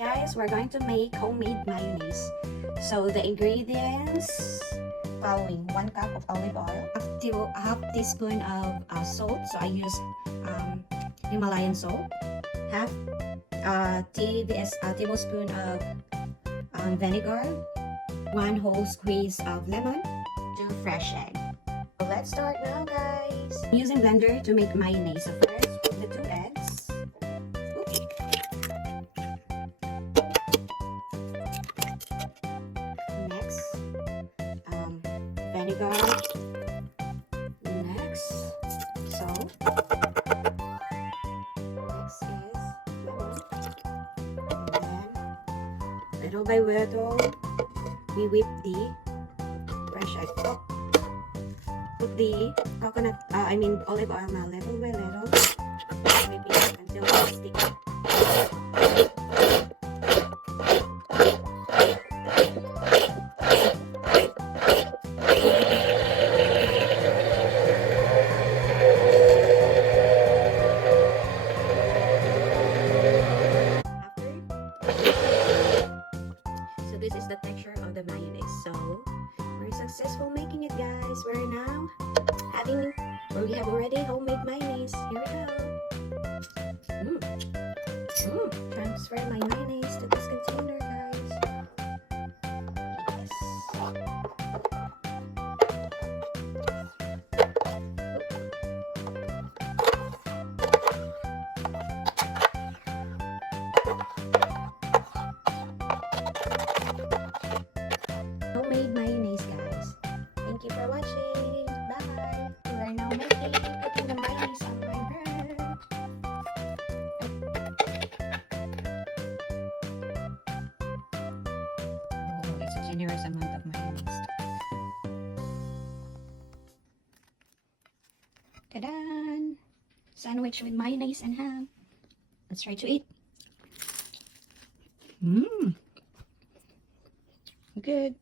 Guys, we're going to make homemade mayonnaise. So the ingredients, Following 1 cup of olive oil, up to a half teaspoon of salt. So I use Himalayan salt, half tablespoon of vinegar, 1 whole squeeze of lemon, 2 fresh egg. so let's start now, guys. I'm using blender to make mayonnaise. So first, put the 2 eggs. Oops. Next, vinegar. Next, salt. Next is lemon. And then, little by little, we whip the fresh egg. Oh. Put the olive oil now little by little. Whip it until it's sticky. So this is the texture of the mayonnaise. So we're successful making it, guys. We have already homemade mayonnaise. Here we go. Transfer my mayonnaise to this container, guys. Yes. Homemade mayonnaise, guys. Thank you for watching. Bye. We're now putting the mayonnaise on my bread. Oh, it's a generous amount of mayonnaise. Ta-da! Sandwich with mayonnaise and ham. Let's try to eat. Good.